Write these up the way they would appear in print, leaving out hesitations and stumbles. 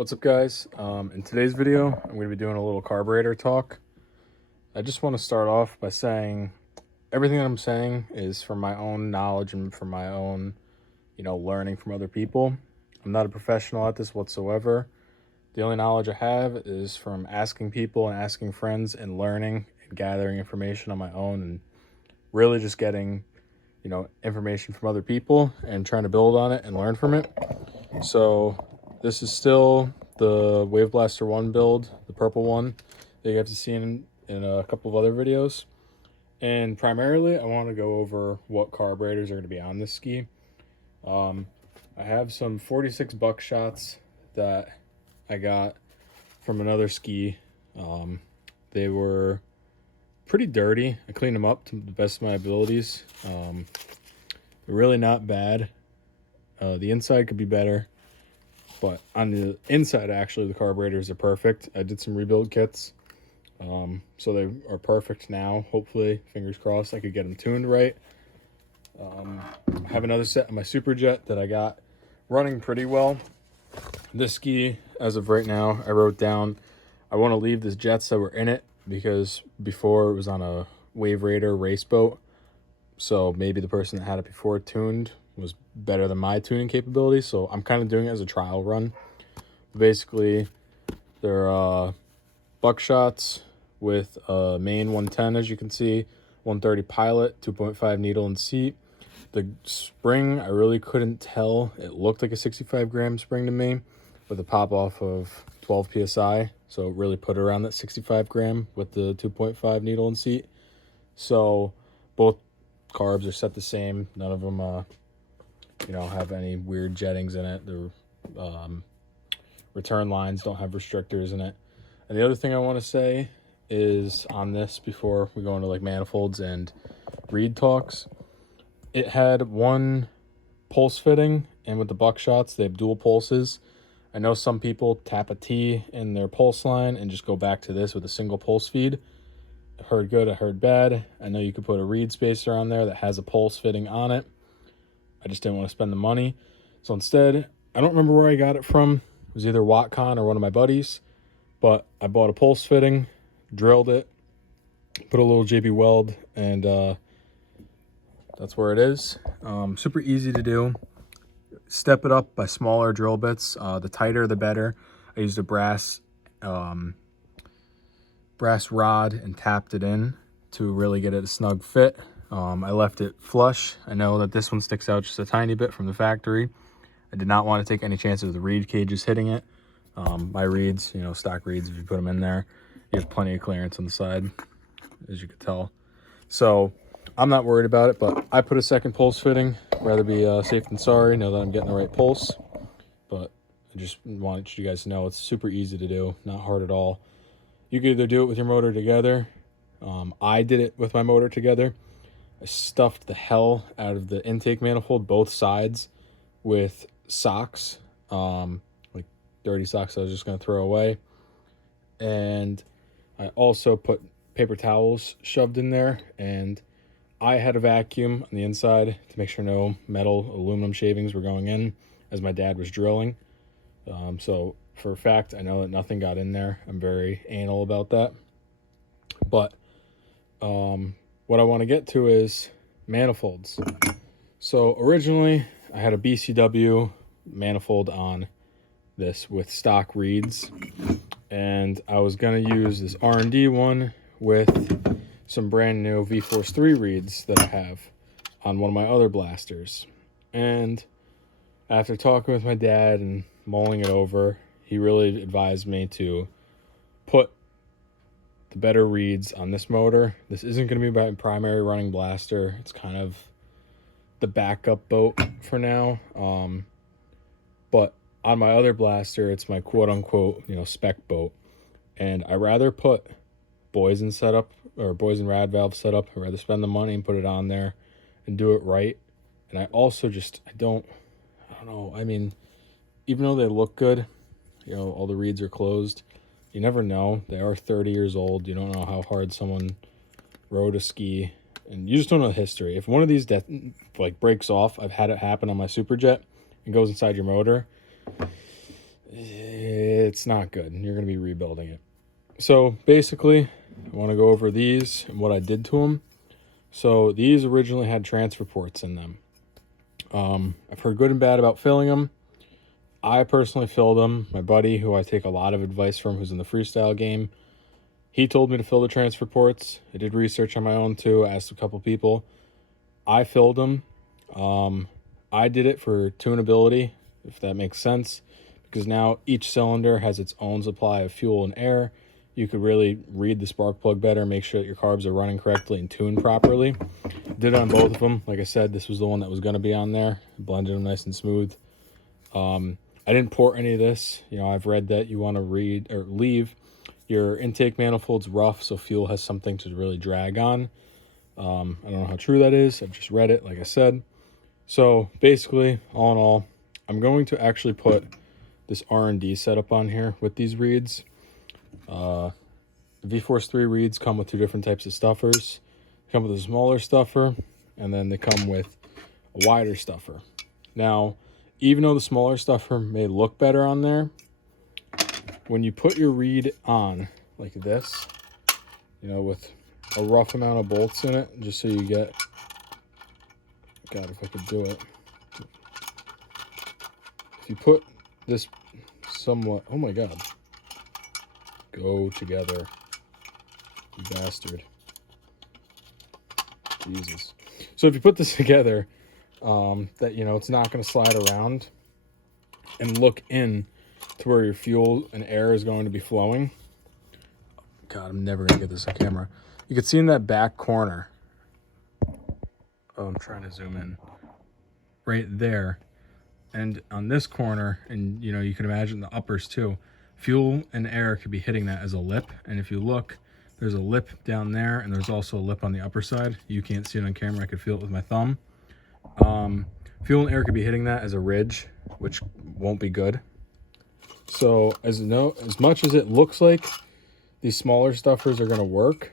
What's up, guys? In today's video, I'm going to be doing a little carburetor talk. I just want to start off by saying everything that I'm saying is from my own knowledge and from my own, learning from other people. I'm not a professional at this whatsoever. The only knowledge I have is from asking people and asking friends and learning and gathering information on my own and really just getting, information from other people and trying to build on it and learn from it. So this is still the Waveblaster 1 build, the purple one that you have to see in a couple of other videos. And primarily, I want to go over what carburetors are going to be on this ski. I have some 46 buckshots that I got from another ski. They were pretty dirty. I cleaned them up to the best of my abilities. They're really not bad. The inside could be better. But on the inside, actually, the carburetors are perfect. I did some rebuild kits, so they are perfect now. Hopefully, fingers crossed, I could get them tuned right. I have another set of my Superjet that I got running pretty well. This ski, as of right now, I wrote down, I want to leave the jets that were in it because before it was on a Waverunner race boat. So maybe the person that had it before tuned was better than my tuning capability, so I'm kind of doing it as a trial run. Basically, they're buckshots with a main 110, as you can see, 130 pilot, 2.5 needle and seat. The spring, I really couldn't tell. It looked like a 65 gram spring to me with a pop off of 12 psi, so it really put it around that 65 gram with the 2.5 needle and seat. So both carbs are set the same. None of them have any weird jettings in it. The return lines don't have restrictors in it. And the other thing I want to say is on this, before we go into like manifolds and reed talks, it had one pulse fitting, and with the buckshots they have dual pulses. I know some people tap a T in their pulse line and just go back to this with a single pulse feed. I heard good, I heard bad. I know you could put a reed spacer on there that has a pulse fitting on it. I just didn't want to spend the money. So instead, I don't remember where I got it from. It was either WattCon or one of my buddies. But I bought a pulse fitting, drilled it, put a little JB weld, and that's where it is. Super easy to do. Step it up by smaller drill bits. The tighter, the better. I used a brass rod and tapped it in to really get it a snug fit. I left it flush. I know that this one sticks out just a tiny bit from the factory. I did not want to take any chances with the reed cages hitting it. My reeds, stock reeds, if you put them in there, you have plenty of clearance on the side, as you could tell. So I'm not worried about it, but I put a second pulse fitting. Rather be safe than sorry, know that I'm getting the right pulse. But I just wanted you guys to know it's super easy to do, not hard at all. You could either do it with your motor together. I did it with my motor together. I stuffed the hell out of the intake manifold, both sides, with socks, like dirty socks I was just going to throw away. And I also put paper towels shoved in there, and I had a vacuum on the inside to make sure no metal aluminum shavings were going in as my dad was drilling. So for a fact, I know that nothing got in there. I'm very anal about that. But what I want to get to is manifolds. So originally I had a BCW manifold on this with stock reeds, and I was going to use this R&D one with some brand new vforce 3 reeds that I have on one of my other blasters. And after talking with my dad and mulling it over, he really advised me to put the better reeds on this motor. This isn't going to be my primary running blaster. It's kind of the backup boat for now. But on my other blaster, it's my quote-unquote, spec boat. And I rather put boys and rad valve setup. I'd rather spend the money and put it on there and do it right. And I also I don't know. I mean, even though they look good, all the reeds are closed, you never know. They are 30 years old. You don't know how hard someone rode a ski, and you just don't know the history. If one of these breaks off, I've had it happen on my Superjet, and goes inside your motor, it's not good. You're going to be rebuilding it. So basically, I want to go over these and what I did to them. So these originally had transfer ports in them. I've heard good and bad about filling them. I personally filled them. My buddy, who I take a lot of advice from, who's in the freestyle game, he told me to fill the transfer ports. I did research on my own too. I asked a couple people. I filled them. I did it for tunability, if that makes sense, because now each cylinder has its own supply of fuel and air. You could really read the spark plug better, make sure that your carbs are running correctly and tuned properly. Did it on both of them. Like I said, this was the one that was going to be on there. Blended them nice and smooth. I didn't port any of this. You know, I've read that you want to leave your intake manifolds rough so fuel has something to really drag on. I don't know how true that is. I've just read it, like I said. So basically, all in all, I'm going to actually put this R&D setup on here with these reeds. vforce 3 reeds come with 2 different types of stuffers. They come with a smaller stuffer, and then they come with a wider stuffer. Now, even though the smaller stuffer may look better on there, when you put your reed on like this, you know, with a rough amount of bolts in it, just so you get, God, if I could do it. If you put this somewhat, oh my God, go together, you bastard. Jesus. So if you put this together, that, you know, it's not going to slide around and look in to where your fuel and air is going to be flowing. God, I'm never going to get this on camera. You can see in that back corner. Oh, I'm trying to zoom in. Right there. And on this corner, and, you know, you can imagine the uppers too. Fuel and air could be hitting that as a lip. And if you look, there's a lip down there, and there's also a lip on the upper side. You can't see it on camera. I could feel it with my thumb. Fuel and air could be hitting that as a ridge, which won't be good. So as much as it looks like these smaller stuffers are going to work,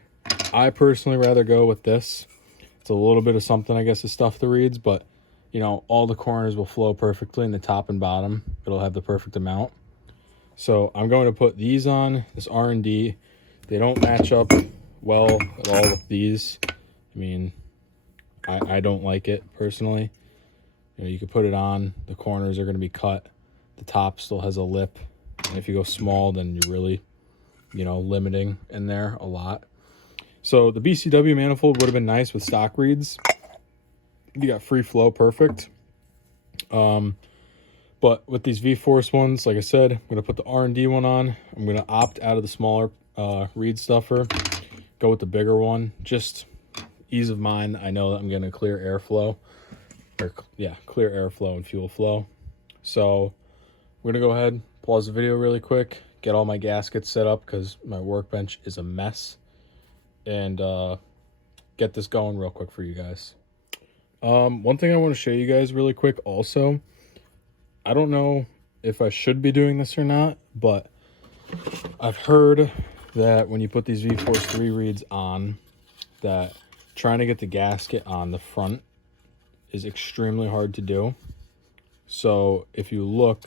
I personally rather go with this. It's a little bit of something, I guess, to stuff the reeds, but, you know, all the corners will flow perfectly in the top and bottom. It'll have the perfect amount. So I'm going to put these on, this R&D. They don't match up well at all with these. I mean, I don't like it personally. You know, you could put it on, the corners are going to be cut, the top still has a lip, and if you go small, then you're really, you know, limiting in there a lot. So the BCW manifold would have been nice with stock reeds. You got free flow, perfect. But with these vforce ones, like I said, I'm going to put the R&D one on. I'm going to opt out of the smaller reed stuffer, go with the bigger one. Just ease of mind. I know that I'm getting a clear airflow. Clear airflow and fuel flow. So we're going to go ahead, pause the video really quick, get all my gaskets set up because my workbench is a mess, and get this going real quick for you guys. One thing I want to show you guys really quick also, I don't know if I should be doing this or not, but I've heard that when you put these vforce 3 reeds on, that trying to get the gasket on the front is extremely hard to do. So if you look,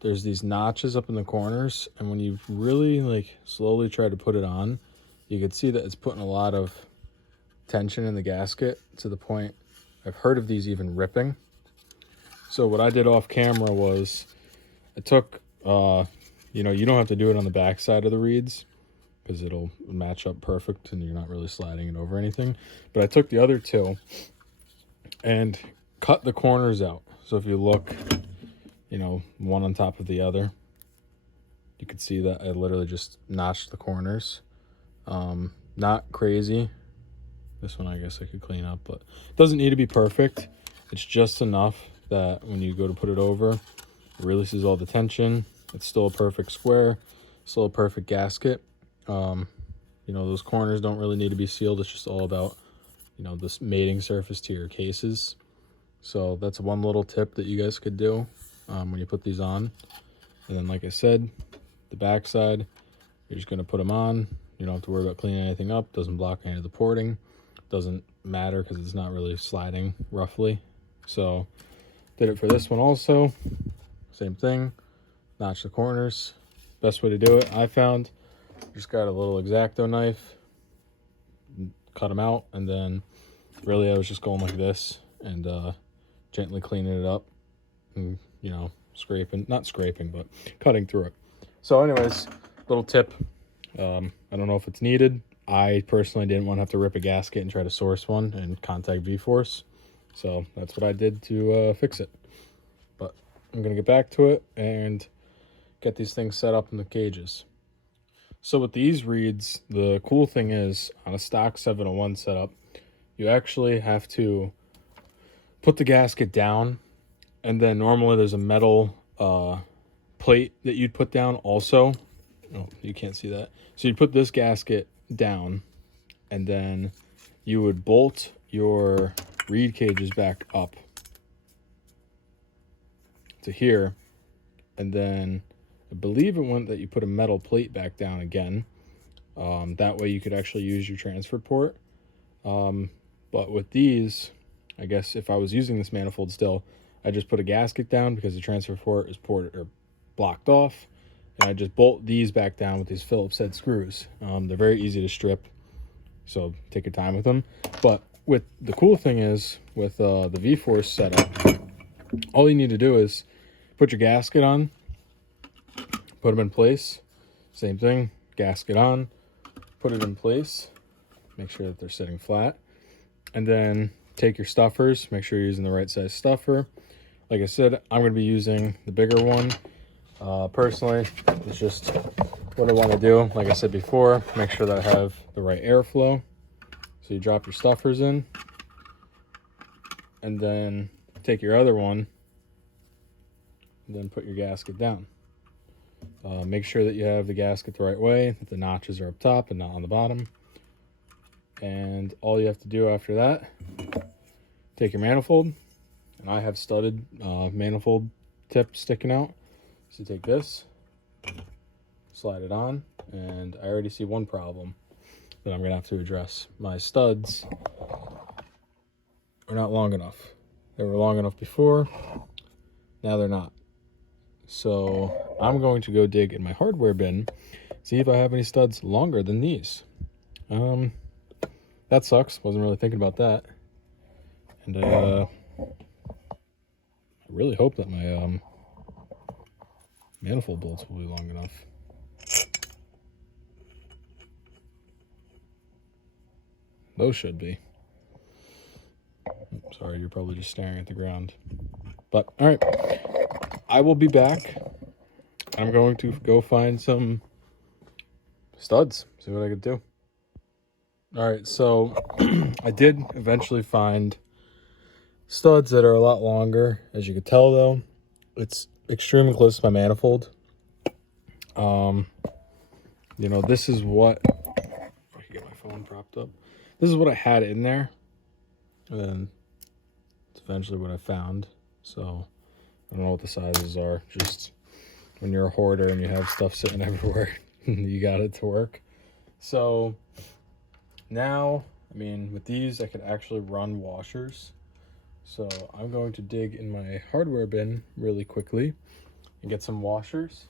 there's these notches up in the corners, and when you really like slowly try to put it on, you can see that it's putting a lot of tension in the gasket to the point I've heard of these even ripping. So what I did off camera was I took, you know, you don't have to do it on the back side of the reeds because it'll match up perfect and you're not really sliding it over anything. But I took the other two and cut the corners out. So if you look, you know, one on top of the other, you can see that I literally just notched the corners. Not crazy. This one I guess I could clean up, but it doesn't need to be perfect. It's just enough that when you go to put it over, it releases all the tension. It's still a perfect square, still a perfect gasket. You know, those corners don't really need to be sealed. It's just all about, you know, this mating surface to your cases. So that's one little tip that you guys could do when you put these on. And then, like I said, the back side, you're just going to put them on. You don't have to worry about cleaning anything up. Doesn't block any of the porting. Doesn't matter because it's not really sliding roughly. So did it for this one also. Same thing. notch the corners. Best way to do it, I found, just got a little X-Acto knife, cut them out, and then really I was just going like this and gently cleaning it up and, you know, scraping, not scraping, but cutting through it. So anyways, little tip, I don't know if it's needed. I personally didn't want to have to rip a gasket and try to source one and contact vforce, so that's what I did to fix it. But I'm gonna get back to it and get these things set up in the cages. So with these reeds, the cool thing is on a stock 701 setup, you actually have to put the gasket down, and then normally there's a metal plate that you'd put down also. Oh, you can't see that. So you'd put this gasket down, and then you would bolt your reed cages back up to here, and then I believe it went that you put a metal plate back down again. That way you could actually use your transfer port. But with these, I guess if I was using this manifold still, I just put a gasket down because the transfer port is blocked off, and I just bolt these back down with these Phillips head screws. They're very easy to strip, so take your time with them. But with the cool thing is with the vforce setup, all you need to do is put your gasket on, put them in place. Same thing, gasket on, put it in place, make sure that they're sitting flat, and then take your stuffers, make sure you're using the right size stuffer. Like I said, I'm going to be using the bigger one. Personally, it's just what I want to do. Like I said before, make sure that I have the right airflow. So you drop your stuffers in, and then take your other one, and then put your gasket down. Make sure that you have the gasket the right way, that the notches are up top and not on the bottom. And all you have to do after that, take your manifold, and I have studded manifold tip sticking out. So you take this, slide it on, and I already see one problem that I'm gonna have to address. My studs are not long enough. They were long enough before, now they're not. So I'm going to go dig in my hardware bin, see if I have any studs longer than these. That sucks, wasn't really thinking about that. And I really hope that my manifold bolts will be long enough. Those should be. Sorry, you're probably just staring at the ground. But, alright. I will be back. I'm going to go find some studs, see what I could do. Alright, so I did eventually find studs that are a lot longer. As you can tell, though, it's extremely close to my manifold. You know, this is what... If I can get my phone propped up. This is what I had in there. And then it's eventually what I found. So I don't know what the sizes are. Just when you're a hoarder and you have stuff sitting everywhere, you got it to work. So now, I mean, with these, I could actually run washers. So I'm going to dig in my hardware bin really quickly and get some washers.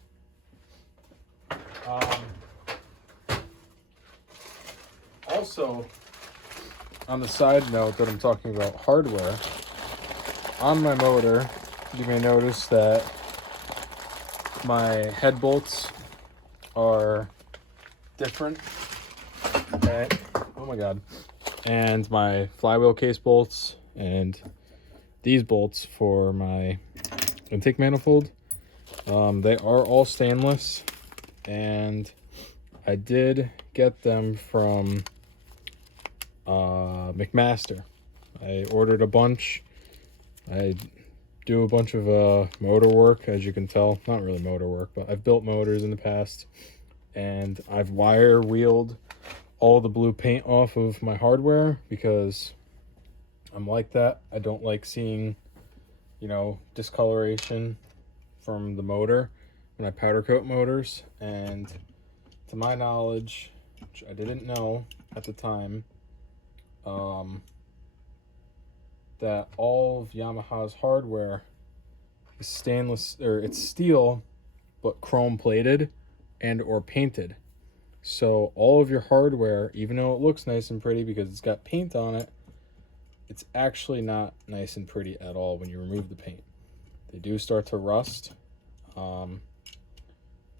Also, on the side note that I'm talking about hardware, on my motor, you may notice that my head bolts are different. Okay. Oh my god. And my flywheel case bolts and these bolts for my intake manifold, they are all stainless, and I did get them from McMaster. I ordered a bunch. I do a bunch of motor work, as you can tell. Not really motor work, but I've built motors in the past, and I've wire wheeled all the blue paint off of my hardware because I'm like that. I don't like seeing, you know, discoloration from the motor when I powder coat motors. And to my knowledge, which I didn't know at the time, that all of Yamaha's hardware is stainless, or it's steel but chrome plated and or painted. So all of your hardware, even though it looks nice and pretty because it's got paint on it, it's actually not nice and pretty at all when you remove the paint. They do start to rust.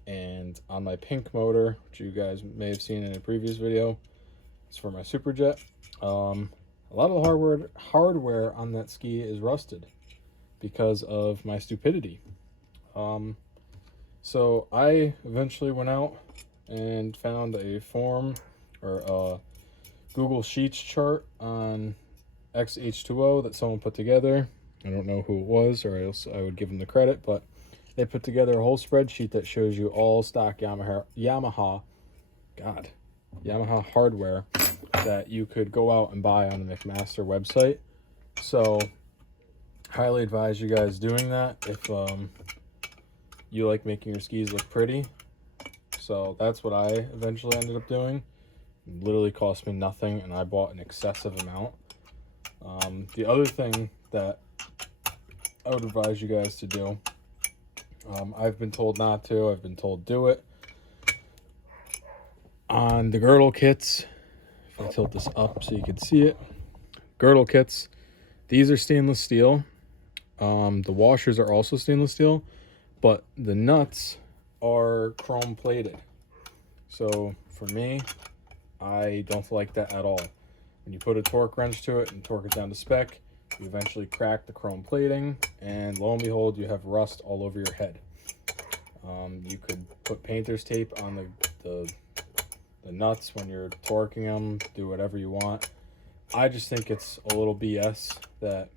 And on my pink motor, which you guys may have seen in a previous video, it's for my Superjet. A lot of the hardware on that ski is rusted because of my stupidity. So I eventually went out and found a form or a Google Sheets chart on XH2O that someone put together. I don't know who it was, or else I would give them the credit, but they put together a whole spreadsheet that shows you all stock Yamaha hardware that you could go out and buy on the McMaster website. So highly advise you guys doing that if you like making your skis look pretty. So that's what I eventually ended up doing. It literally cost me nothing, and I bought an excessive amount. The other thing that I would advise you guys to do, I've been told not to, I've been told do it. On the girdle kits, if I tilt this up so you can see it, girdle kits, these are stainless steel. The washers are also stainless steel, but the nuts are chrome plated. So for me, I don't like that at all. When you put a torque wrench to it and torque it down to spec, you eventually crack the chrome plating, and lo and behold, you have rust all over your head. You could put painter's tape on the nuts when you're torquing them, do whatever you want. I just think it's a little BS that,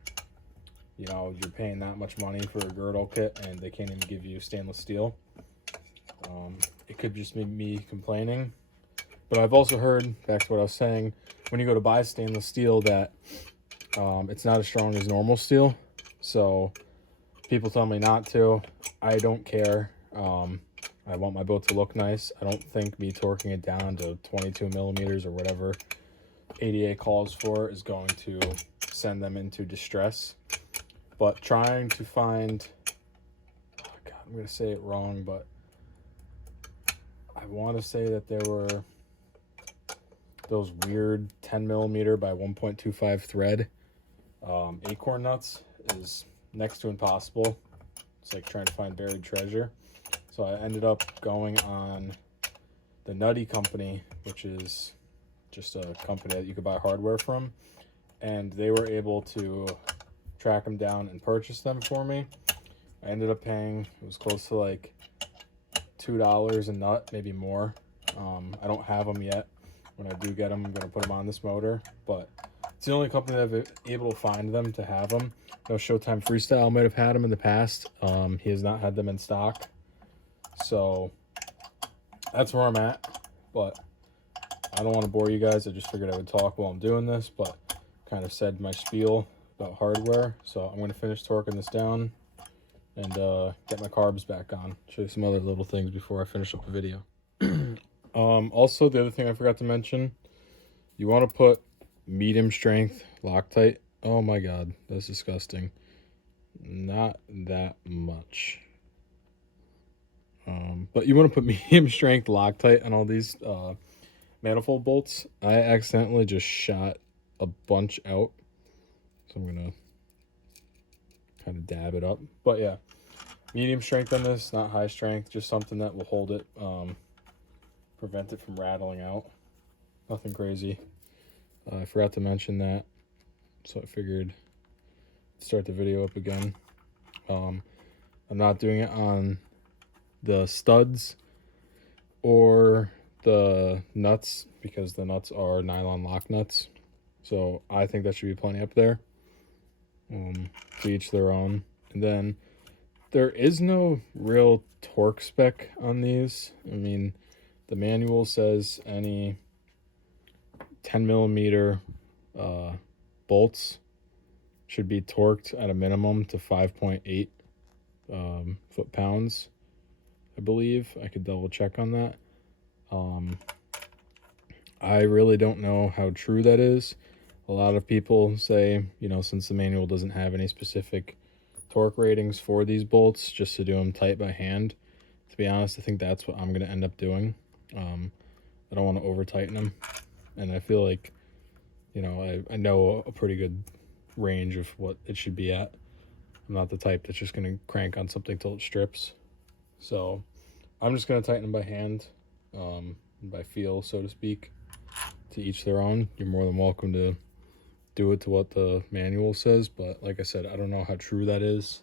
you know, you're paying that much money for a girdle kit and they can't even give you stainless steel. It could just be me complaining, but I've also heard, back to what I was saying, when you go to buy stainless steel that it's not as strong as normal steel. So people tell me not to. I don't care. I want my boat to look nice. I don't think me torquing it down to 22 millimeters or whatever ADA calls for is going to send them into distress. But trying to find, oh God, I'm going to say it wrong, but I want to say that there were those weird 10 millimeter by 1.25 thread acorn nuts is next to impossible. It's like trying to find buried treasure. So I ended up going on the Nutty Company, which is just a company that you could buy hardware from, and they were able to track them down and purchase them for me. I ended up paying, it was close to like $2 a nut, maybe more. I don't have them yet. When I do get them, I'm going to put them on this motor, but it's the only company that I've been able to find them to have them. No Showtime Freestyle might have had them in the past. He has not had them in stock. So that's where I'm at, but I don't want to bore you guys. I just figured I would talk while I'm doing this, but kind of said my spiel about hardware. So I'm going to finish torquing this down and get my carbs back on. Show you some other little things before I finish up the video. Also, the other thing I forgot to mention, you want to put medium strength Loctite. Oh my God, that's disgusting. Not that much. But you want to put medium strength Loctite on all these manifold bolts. I accidentally just shot a bunch out, so I'm gonna kind of dab it up. But yeah, medium strength on this, not high strength, just something that will hold it, prevent it from rattling out. Nothing crazy. I forgot to mention that, so I figured start the video up again. I'm not doing it on the studs or the nuts because the nuts are nylon lock nuts, so I think that should be plenty up there. To each their own. And then there is no real torque spec on these. I mean, the manual says any 10 millimeter bolts should be torqued at a minimum to 5.8 foot-pounds, I believe. I could double check on that. I really don't know how true that is. A lot of people say, you know, since the manual doesn't have any specific torque ratings for these bolts, just to do them tight by hand To be honest, I think that's what I'm going to end up doing. I don't want to over tighten them, and I feel like, you know, I know a pretty good range of what it should be at. I'm not the type that's just going to crank on something till it strips. So I'm just going to tighten them by hand, by feel, so to speak. To each their own. You're more than welcome to do it to what the manual says, but like I said, I don't know how true that is,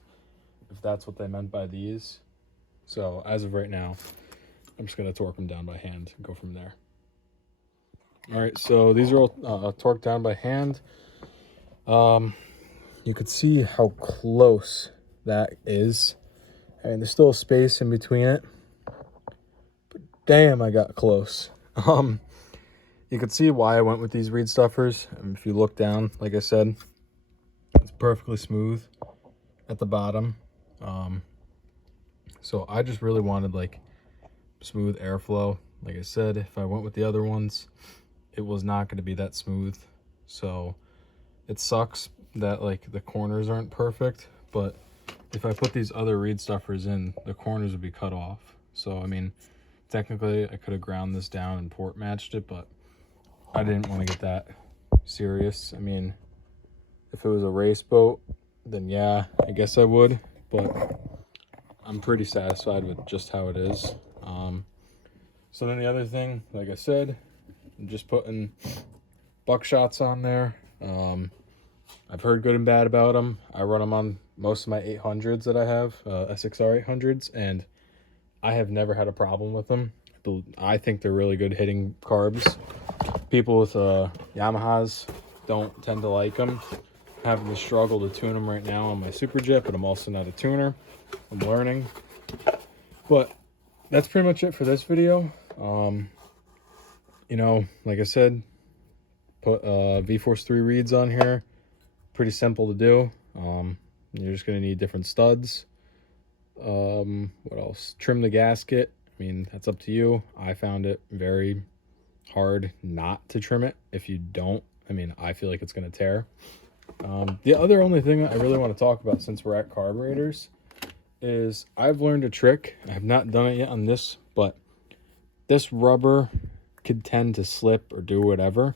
if that's what they meant by these. So as of right now, I'm just going to torque them down by hand and go from there. All right, so these are all torqued down by hand. You could see how close that is. I mean, there's still a space in between it, but damn, I got close. You could see why I went with these reed stuffers. If you look down, like I said, it's perfectly smooth at the bottom. So I just really wanted like smooth airflow. Like I said, if I went with the other ones, it was not going to be that smooth. So it sucks that like the corners aren't perfect, but if I put these other reed stuffers in, the corners would be cut off. So I mean, technically I could have ground this down and port matched it, but I didn't want to get that serious. I mean, if it was a race boat, then yeah, I guess I would, but I'm pretty satisfied with just how it is. So then the other thing, like I said, I'm just putting buckshots on there. I've heard good and bad about them. I run them on most of my 800s that I have, SXR 800s, and I have never had a problem with them. I think they're really good hitting carbs. People with Yamahas don't tend to like them. I'm having to struggle to tune them right now on my Superjet, but I'm also not a tuner. I'm learning. But that's pretty much it for this video. You know, like I said, put vforce 3 reeds on here. Pretty simple to do. You're just going to need different studs. What else? Trim the gasket. I mean, that's up to you. I found it very hard not to trim it. If you don't, I mean, I feel like it's going to tear. The other only thing I really want to talk about, since we're at carburetors, is I've learned a trick. I have not done it yet on this, but this rubber could tend to slip or do whatever.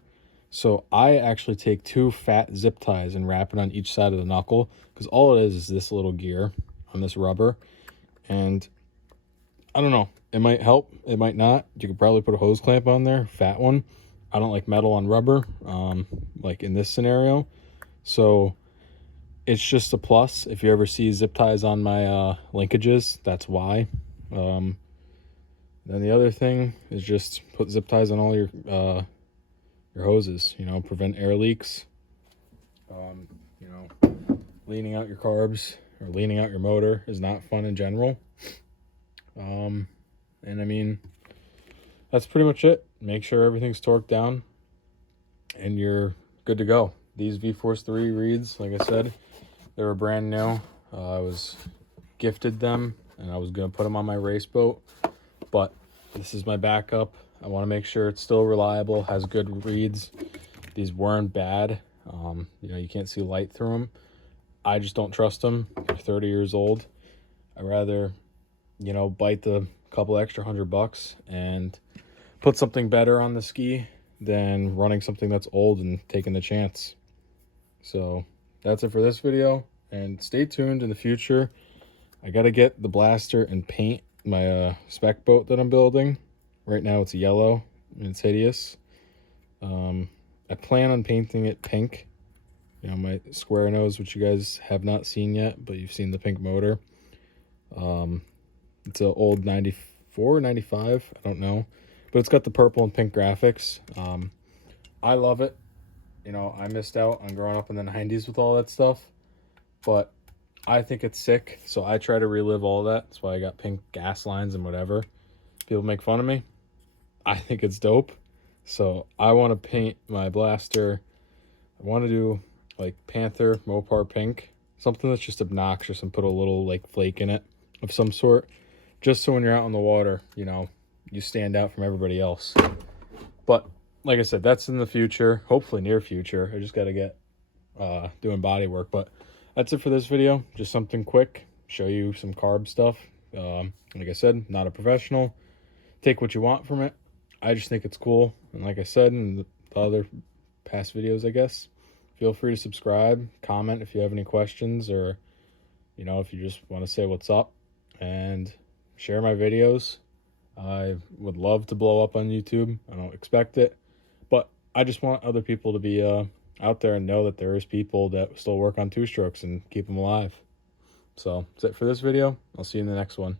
So I actually take 2 fat zip ties and wrap it on each side of the knuckle, because all it is this little gear on this rubber. And I don't know, it might help, it might not. You could probably put a hose clamp on there, fat one. I don't like metal on rubber, like in this scenario. So it's just a plus. If you ever see zip ties on my linkages, that's why. Then the other thing is just put zip ties on all your hoses, you know, prevent air leaks. You know, leaning out your carbs or leaning out your motor is not fun in general. And I mean, that's pretty much it. Make sure everything's torqued down and you're good to go. These vforce 3 reeds, like I said, they were brand new. I was gifted them and I was going to put them on my race boat, but this is my backup. I want to make sure it's still reliable, has good reeds. These weren't bad. You know, you can't see light through them. I just don't trust them. They're 30 years old. I'd rather, you know, bite the couple extra $100 and put something better on the ski than running something that's old and taking the chance. So that's it for this video, and stay tuned in the future. I got to get the blaster and paint my spec boat that I'm building. Right now it's yellow and it's hideous. I plan on painting it pink. You know, my square nose, which you guys have not seen yet, but you've seen the pink motor. It's an old 94, 95, I don't know. But it's got the purple and pink graphics. I love it. You know, I missed out on growing up in the 90s with all that stuff. But I think it's sick, so I try to relive all that. That's why I got pink gas lines and whatever. People make fun of me. I think it's dope. So I want to paint my blaster. I want to do like Panther Mopar pink. Something that's just obnoxious and put a little like flake in it of some sort. Just so when you're out on the water, you know, you stand out from everybody else. But like I said, that's in the future, hopefully near future. I just got to get doing body work. But that's it for this video. Just something quick. Show you some carb stuff. Like I said, not a professional. Take what you want from it. I just think it's cool. And like I said in the other past videos, I guess, feel free to subscribe, comment if you have any questions, or, you know, if you just want to say what's up, and share my videos. I would love to blow up on YouTube. I don't expect it, but I just want other people to be out there and know that there is people that still work on two-strokes and keep them alive. So that's it for this video. I'll see you in the next one.